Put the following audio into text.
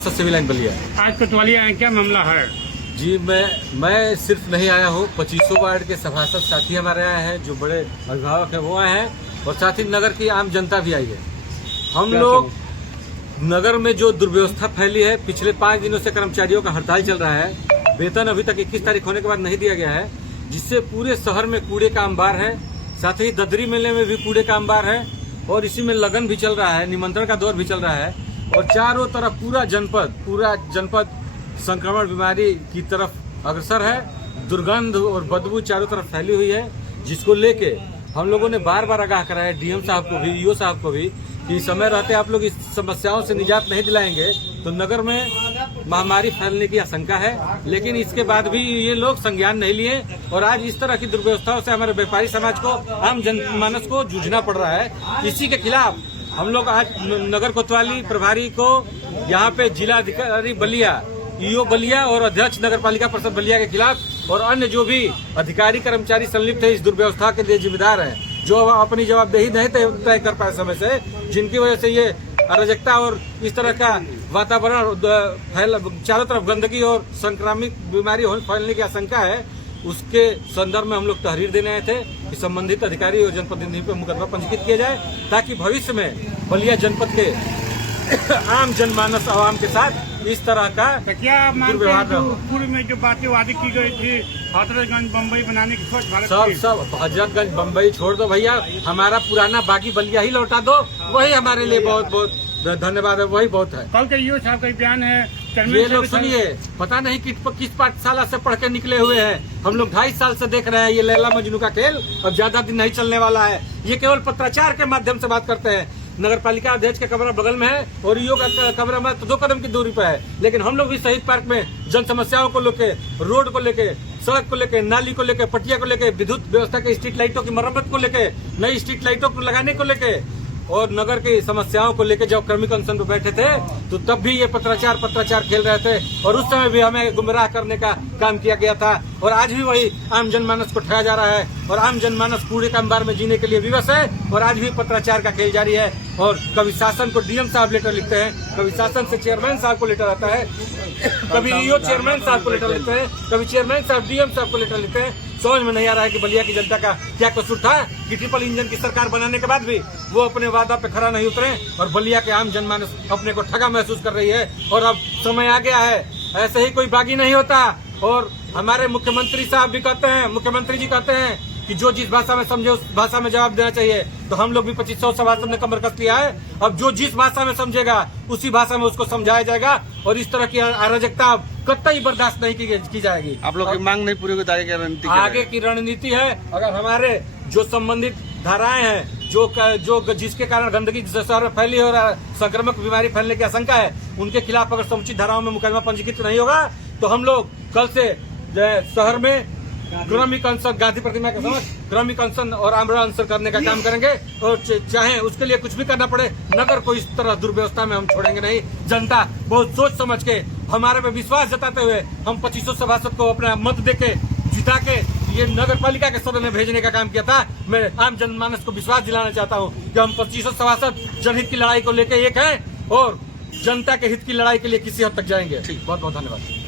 Civil line Ballia. आज कोतवाली आए, क्या मामला है? जी मैं सिर्फ नहीं आया हूँ, 2500 वार्ड के सभासद साथी हमारे आए हैं, जो बड़े अभिभावक हैं वो आए हैं, और साथ ही नगर की आम जनता भी आई है। हम लोग नगर में जो दुर्व्यवस्था फैली है, पिछले 5 दिनों से कर्मचारियों का हड़ताल चल रहा है, वेतन अभी तक 21 तारीख होने के बाद नहीं दिया गया है, जिससे पूरे शहर में कूड़े का अंबार है। साथ ही ददरी मेले में भी कूड़े का अंबार है, और इसी में लगन भी चल रहा है, निमंत्रण का दौर भी चल रहा है, और चारों तरफ पूरा जनपद संक्रमण बीमारी की तरफ अग्रसर है। दुर्गंध और बदबू चारों तरफ फैली हुई है, जिसको लेके हम लोगों ने बार बार आगाह करा है डीएम साहब को भी, ईओ साहब को भी, कि समय रहते आप लोग इस समस्याओं से निजात नहीं दिलाएंगे तो नगर में महामारी फैलने की आशंका है। लेकिन इसके बाद भी ये लोग संज्ञान नहीं लिए, और आज इस तरह की दुर्व्यवस्थाओं से हमारे व्यापारी समाज को, आम जनमानस को जूझना पड़ रहा है। इसी के खिलाफ हम लोग आज नगर कोतवाली प्रभारी को यहाँ पे जिला अधिकारी बलिया, ईओ बलिया और अध्यक्ष नगर पालिका परिषद बलिया के खिलाफ, और अन्य जो भी अधिकारी कर्मचारी संलिप्त है इस दुर्व्यवस्था के लिए जिम्मेदार हैं, जो अपनी जवाबदेही नहीं तय कर पाए समय से, जिनकी वजह से ये अराजकता और इस तरह का वातावरण चारों तरफ गंदगी और संक्रामक बीमारी फैलने की आशंका है, उसके संदर्भ में हम लोग तहरीर देने आए थे कि संबंधित अधिकारी और जनप्रतिनिधि पर मुकदमा पंजीकृत किया जाए, ताकि भविष्य में बलिया जनपद के आम जनमानस आवाम के साथ इस तरह का क्या मानते हैं पूर्व में जो बातें वादे की गई थी हजरतगंज बम्बई बनाने की स्वच्छ भारत सब हजरतगंज बम्बई छोड़ दो भैया, हमारा पुराना बागी बलिया ही लौटा दो, वही हमारे लिए बहुत बहुत धन्यवाद है, वही बहुत है। कल का ईओ साहब का बयान है, ये लोग सुनिए, पता नहीं किस पाठशाला से पढ़ के निकले हुए हैं। हम लोग 2.5 साल से देख रहे हैं ये लैला मजनू का खेल, अब ज्यादा दिन नहीं चलने वाला है। ये केवल पत्राचार के माध्यम से बात करते हैं। नगर पालिका अध्यक्ष का कमरा बगल में है और ईओ का कमरा में तो 2 कदम की दूरी पर है, लेकिन हम लोग भी शहीद पार्क में जन समस्याओं को लेके, रोड को लेके, सड़क को लेके, नाली को लेके, पटिया को लेके, विद्युत व्यवस्था के स्ट्रीट लाइटों की मरम्मत को लेके, नई स्ट्रीट लाइटों को लगाने को लेके, और नगर की समस्याओं को लेकर जब कर्मिक अनशन पर बैठे थे तो तब भी ये पत्राचार खेल रहे थे, और उस समय भी हमें गुमराह करने का काम किया गया था, और आज भी वही आम जनमानस को ठगा जा रहा है, और आम जनमानस कूड़े का अंबार में जीने के लिए विवश है, और आज भी पत्राचार का खेल जारी है। और कभी शासन को डीएम साहब लेटर लिखते हैं, कभी शासन से चेयरमैन साहब को लेटर आता है, कभी ईओ चेयरमैन साहब को लेटर लिखते हैं, कभी चेयरमैन साहब डीएम साहब को लेटर लिखते हैं। समझ में नहीं आ रहा है कि बलिया की जनता का क्या कसूर था कि ट्रिपल इंजन की सरकार बनाने के बाद भी वो अपने वादा पे खरा नहीं उतरे, और बलिया के आम जनमानस अपने को ठगा महसूस कर रही है। और अब समय आ गया है, ऐसे ही कोई बागी नहीं होता। और हमारे मुख्यमंत्री साहब भी कहते हैं, मुख्यमंत्री जी कहते हैं कि जो जिस भाषा में समझे उस भाषा में जवाब देना चाहिए, तो हम लोग भी 2500 सभासद ने कमर कस लिया है। अब जो जिस भाषा में समझेगा उसी भाषा में उसको समझाया जाएगा, और इस तरह की अराजकता कतई बर्दाश्त नहीं की जाएगी। आप लोग की मांग नहीं पूरी होगी, आगे की रणनीति है। अगर हमारे जो संबंधित धाराएं हैं, जो जिसके कारण गंदगी शहर में फैली और संक्रामक बीमारी फैलने की आशंका है, उनके खिलाफ अगर समुचित धाराओं में मुकदमा पंजीकृत नहीं होगा तो हम लोग कल से शहर में क्रमिक अनशन, गांधी प्रतिमा के समक्ष क्रमिक अनशन और आमरण अनशन करने का काम करेंगे, और चाहे उसके लिए कुछ भी करना पड़े, नगर को इस तरह दुर्व्यवस्था में हम छोड़ेंगे नहीं। जनता बहुत सोच समझ के हमारे पे विश्वास जताते हुए हम 2500 सभासद को अपना मत देके जिता के ये नगर पालिका के सदन में भेजने का काम किया था। मैं आम जनमानस को विश्वास दिलाना चाहता हूँ कि हम 2500 सभासद जनहित की लड़ाई को लेकर एक हैं, और जनता के हित की लड़ाई के लिए किसी हद तक जाएंगे। ठीक, बहुत बहुत धन्यवाद।